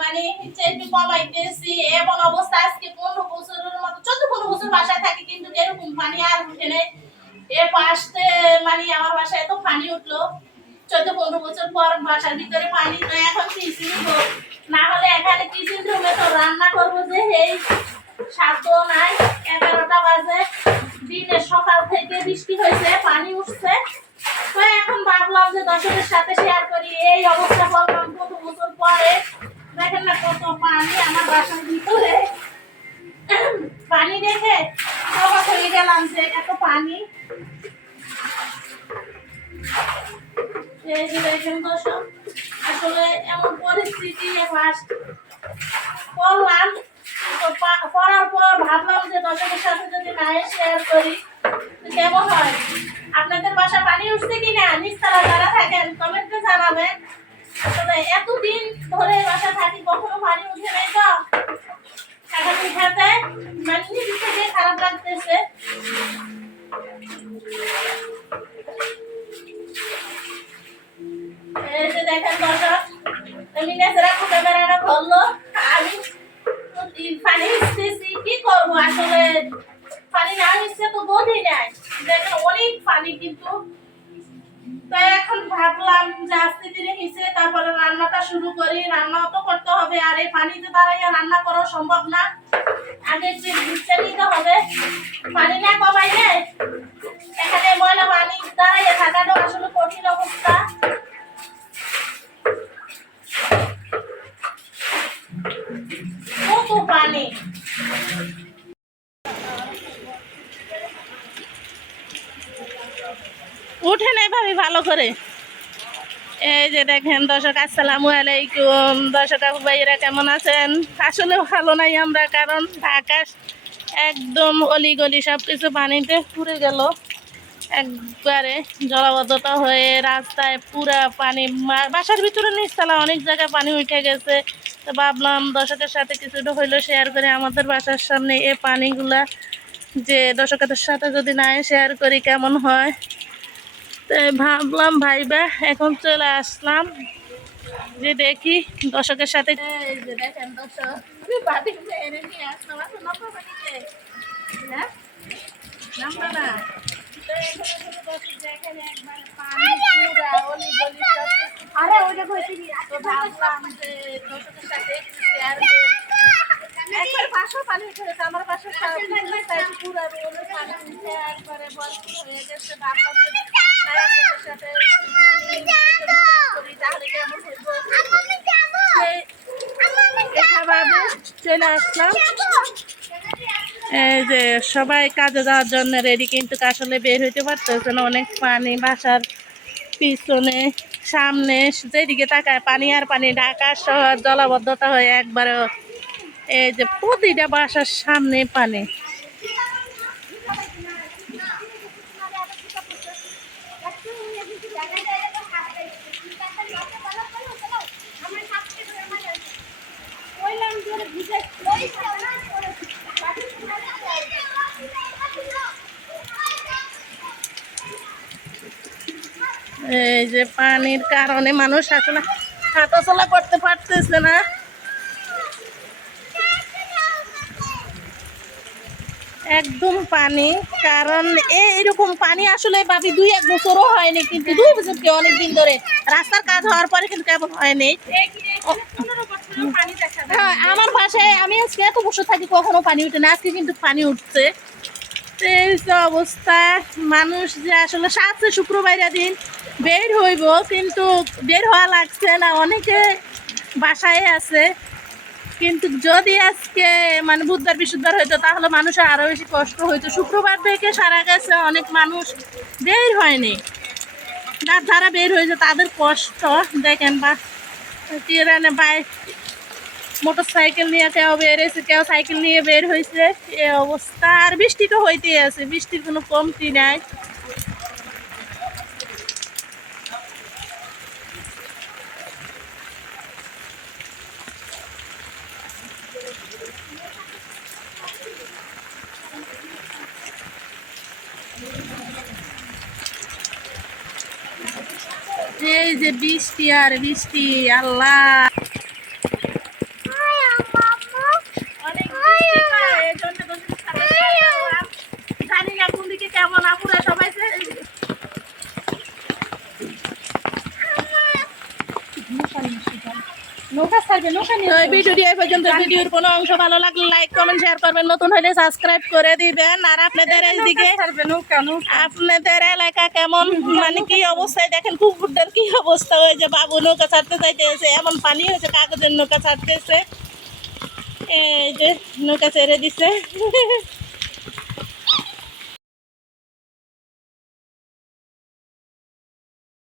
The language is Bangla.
মানে মানে আমার বাসায় এত পানি উঠল। চোদ্দ পনেরো বছর পর বাসার ভিতরে পানি, তো এখন টিচিং না হলে এখানে রুমে তো রান্না করব যে, এই সাধ্য নাই, এগারোটা বাজে। সকাল থেকে বৃষ্টি হয়েছে, পানি উঠছে। তো এখন ভাবলাম যে দর্শকের সাথে শেয়ার করি। এই অবস্থা বললাম, কত বছর পরে? দেখেন না কত পানি আমার বাসার ভিতরে। পানি দেখে অবাক হয়ে গেলাম যে এত পানি। এই যে দেখেন দর্শক, আসলে এমন পরিস্থিতি বাস করলাম তো পা- করার পর ভাবলাম যে দর্শকের সাথে যদি না শেয়ার করি কেমন হয়? আপনাদের বাসা পানি উঠছে কিনা? নিচতলা যারা থাকেন, কমেন্টে জানাবেন আসলে এতদিন ধরে বাসা থাকি, কখনো পানি উঠে নাই তো? এখন উঠাতে মানে নিজে থেকে খারাপ লাগতেছে। দেখেন দর্শক, আমি নেচেরা খুঁজে বেড়ানো আমি কি করব? আসলে পানি না ইচ্ছে তো বোধই নাই। দেখেন, অনেক পানি কিন্তু। তো এখন ভাবলাম যে আস্তে ধীরে হিসে তারপরে রান্নাটা শুরু করি। রান্নাও তো করতে হবে, আর এই পানিতে দাঁড়াইয়া রান্না করা সম্ভব না। আগে একটু ভিজতে নিতে হবে। পানি না কমাইলে এখানে ময়লা পানি দাঁড়াইয়া থাকাটা আসলে কঠিন অবস্থা। উঠে নেই ভাবি ভালো করে। এই যে দেখেন, দর্শক, আসসালামু আলাইকুম। দর্শক ভাইয়েরা কেমন আছেন? আসলে ভালো নাই আমরা, কারণ ঢাকা একদম অলি গলি সব কিছু পানিতে পুড়ে গেল। একবারে জলাবদ্ধতা হয়ে রাস্তায় পুরা পানি বাসার ভিতরে নিচতলা অনেক জায়গায় পানি উঠে গেছে। তো ভাবলাম দর্শকের সাথে কিছুটা হইল শেয়ার করে আমাদের বাসার সামনে এই পানিগুলা যে দর্শকের সাথে যদি না শেয়ার করি কেমন হয়? তো ভাবলাম ভাইবা এখন চলে আসলাম। যে দেখি দর্শকের সাথে। আমার পাশে পুরা একবারে ভরপুর হয়ে গেছে চলে আসলাম এই যে সবাই কাজে যাওয়ার জন্য রেডি কিন্তু আসলে বের হইতে পারতেছে না। অনেক পানি বাসার পিছনে, সামনে, যেদিকে তাকায় পানি আর পানি। ঢাকা শহর জলাবদ্ধতা হয়ে একবারে এই যে প্রতিটা বাসার সামনে পানি। এই যে পানির কারণে মানুষ আসলে হাঁটাচলা করতে পারতেছে না। একদম পানি কারণ এ- এরকম পানি আসলে ভাবি দুই এক বছরও হয়নি কিন্তু দুই বছর কি অনেক দিন ধরে রাস্তার কাজ হওয়ার পরে কিন্তু কেমন হয়নি। হ্যাঁ আমার বাসায় আমি আজকে এত বসে থাকি কখনো পানি উঠে না আজকে কিন্তু পানি উঠছে। এই যে অবস্থা মানুষ যে আসলে সাতশে শুক্রবারের দিন বের হইব কিন্তু বের হওয়া লাগছে না অনেকে বাসায় আছে। কিন্তু যদি আজকে মানে বুধবার বৃহস্পতিবার হইতো তাহলে মানুষের আরও বেশি কষ্ট হইতো। শুক্রবার থেকে সারা গেছে অনেক মানুষ বের হয়নি। যার যারা বের হয়েছে তাদের কষ্ট। দেখেন বা টিরানে বাইক মোটর সাইকেল নিয়ে কেউ বের হয়েছে কেউ সাইকেল নিয়ে বের হয়েছে। এ অবস্থা, আর বৃষ্টি তো হইতেই আছে, বৃষ্টির কোনো কমতি নাই। এই যে বৃষ্টি আর বৃষ্টি, আল্লাহ অনেক বৃষ্টি পায়, এই জন্য বলছি সাথে সাথে জানি না কোন দিকে কেমন আপুরা সবাই যে- নৌকা ছাড়বে তো ভিডিওটি এই পর্যন্ত। ভিডিওর কোনো অংশ ভালো লাগলে লাইক কমেন্ট শেয়ার করবেন। নতুন হলে সাবস্ক্রাইব করে দিবেন। আর আপনাদের এইদিকে আপনাদের এলাকা কেমন? মানে কি অবস্থায়? দেখেন কুকুরদের কি অবস্থা হয়েছে। বাবু নৌকা ছাড়তে চাইতেছে। এমন পানি হয়েছে কাগজের নৌকা ছাড়তেছে। এই যে নৌকা ছেড়ে দিছে।